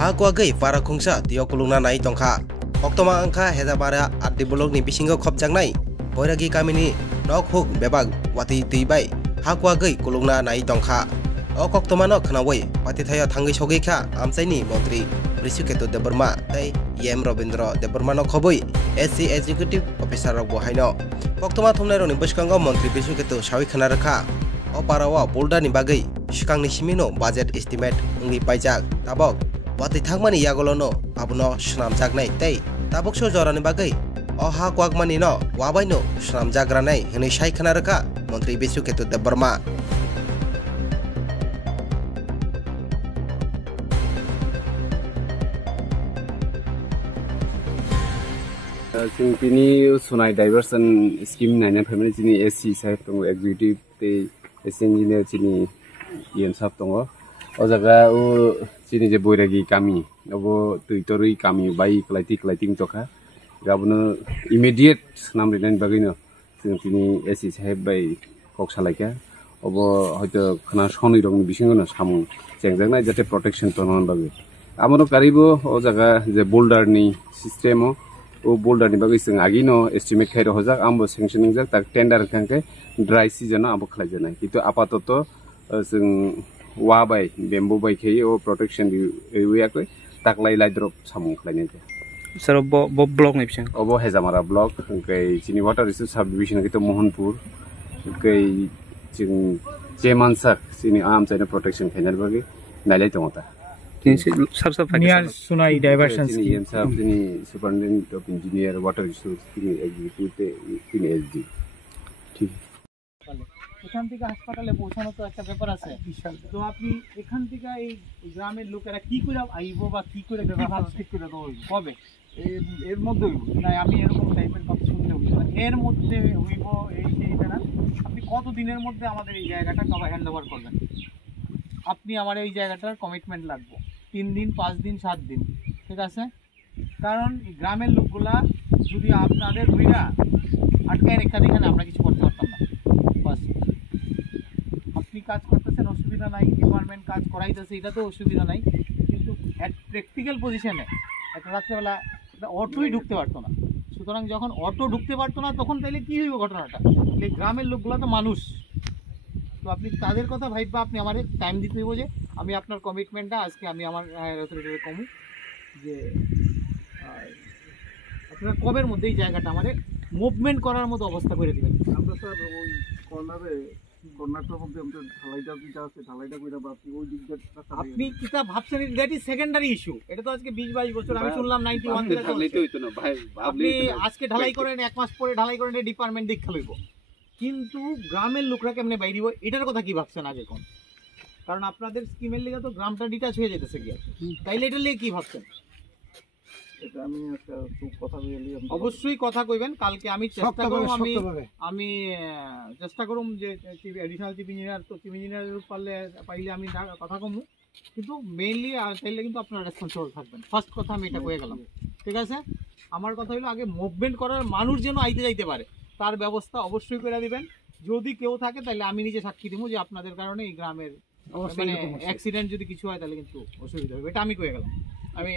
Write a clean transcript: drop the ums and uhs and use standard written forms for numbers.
ha kwa gei para khungsa tio kulungna nai tongkha oktoma angkha hejabara addi blok ni bisingo khopjaknai boiragi kamini nok huk bebag wati teibai ha kwa gei kulungna nai tongkha ok oktoma no khnawi pati thaya thangai sogei kha amchaini mantri Brishuketu Deborma tei Yem Robindro Deborma no khoboi SC Executive Officer rok bo haino oktoma thumnai roni bwskango mantri Brishuketu sawi khana rakha o parawa boulder ni bagai shikangni simino budget estimate ungi paijak tabok wati thangmani yagolono abuno shnamjaknai tei tabokso jorani bagai o ha kwakmani no wabaino shnamjagranai hini sai khana rakha mantri Brishuketu Deborma जों बिनि सुनाय डाइभार्सन scheme नायना फैमाने जोंनि SC साहेब दङ executive ते SC engineer जोंनि इएम साहेब दङ ओ जागा ओ जोंनि जे बैरागी गामि अबो दुइतरै गामि बाय क्लाइटिं तखा गाबनो इमिडिएट नाम लिरनायनि बागैनो जों बिनि एससी साहेब बाय कक सालायका अबो हयतो खोना सनै रंनि बिसिङनो सामु जेंजांनाय जाते प्रोटेक्शन तनन बागै आमरो कारिबो ओ जागा जे बोल्डारनि सिस्टेमो o boulder ni bagai sing agino estimate khai rohjak ambo sanctioning jak tak tender kangke dry season ambo khlaijanai kitu apatoto sing wa bai bamboo bai khei o protection di area koi taklai lai drop samung khlainai sir bo block ni bising obo hejamara block kai chini water resource subdivision kito mohanpur kai ching chemansak chini am chaina protection khainal bagai nailai tongota Near Sunai diversion scheme. Superintendent of Engineer, Water Resource, Executive, SD. এখান থেকে হাসপাতালে পৌঁছানো তো একটা ব্যাপার আছে তো আপনি এখান থেকে এই গ্রামের লোকেরা কি করে আইবো বা কি করে ব্যবহার ঠিক করে দেবো কবে এর মধ্যে না আমি এরকম টাইপের কথা শুনতে হইব এর মধ্যে হইব এইটা না আপনি কত দিনের মধ্যে আমাদের এই জায়গাটা কবে হ্যান্ড ওভার করবেন আপনি আমার এই জায়গাটার কমিটমেন্ট লাগবে 3 দিন 5 দিন 7 দিন ঠিক আছে কারণ গ্রামের লোকগুলা যদি আপনাদের হইরা আটকায় রেখা দেখেন আমরা কিছু করতে পারতাম না বাস আপনি কাজ করতেছেন অসুবিধা নাই ডিপার্টমেন্ট কাজ করাইতেছে এটা তো অসুবিধা নাই কিন্তু এট প্র্যাকটিক্যাল পজিশনে একটা রাত্রেবেলা অটোই ঢুকতে পারতো না সুতরাং যখন অটো ঢুকতে পারতো না তখন তাইলে কী হইব ঘটনাটা এই গ্রামের লোকগুলো তো মানুষ তো আপনি তাদের কথা ভাইবা আপনি আমার টাইম দিতে হইব যে আমি আপনার কমিটমেন্টটা আজকে আমি আমার হায়ার অথরিটিকে কমু যে আপনারা কবের মধ্যে এই জায়গাটা আমাদের মুভমেন্ট করার মতো অবস্থা করে দেবেন আমরা স্যার ওই কর্নারটার মধ্যে আমাদের ঢালাইটা যেটা আছে ঢালাইটা কইরা আপনি ওই দিকটা আপনি কিতা ভাবছেন দ্যাট ইজ সেকেন্ডারি ইস্যু এটা তো আজকে 20-22 বছর আমি শুনলাম 91 থেকে ঢালাইতে হইতো না ভাই আপনি আজকে ঢালাই করেন এক মাস পরে ঢালাই করেন ডিপার্টমেন্ট দীক্ষা লইব কিন্তু গ্রামের লোকরা কেমনে বাইরিব এটার কথা কি ভাবছেন আগে কোন কারণ আপনাদের স্কিমের লেগে তো গ্রামটা ডিটাচ হয়ে যেতেছে গিয়া তাইলে এটা লেগে কি ভাবছেন এটা আমি একটা কথা বলি অবশ্যই কথা কইবেন কালকে আমি চেষ্টা করব আমি চেষ্টা করব যে এডিশনাল চিফ ইঞ্জিনিয়ার তো চিফ ইঞ্জিনিয়ার পাইলে আমি কথা কমু কিন্তু মেইনলি তাইলে কিন্তু আপনারা রেসপন্সিবল থাকবেন ফার্স্ট কথা আমি এটা কয়ে গেলাম ঠিক আছে আমার কথা হলো আগে মুভমেন্ট করার মানুষ যেন আইতে যাইতে পারে তার ব্যবস্থা অবশ্যই করে দিবেন যদি কেউ থাকে তাহলে আমি নিজে সাক্ষী দেবো যে আপনাদের কারণে এই গ্রামের মানে অ্যাক্সিডেন্ট যদি কিছু হয় তাহলে কিন্তু অসুবিধা হবে এটা আমি কয়ে গেলাম আমি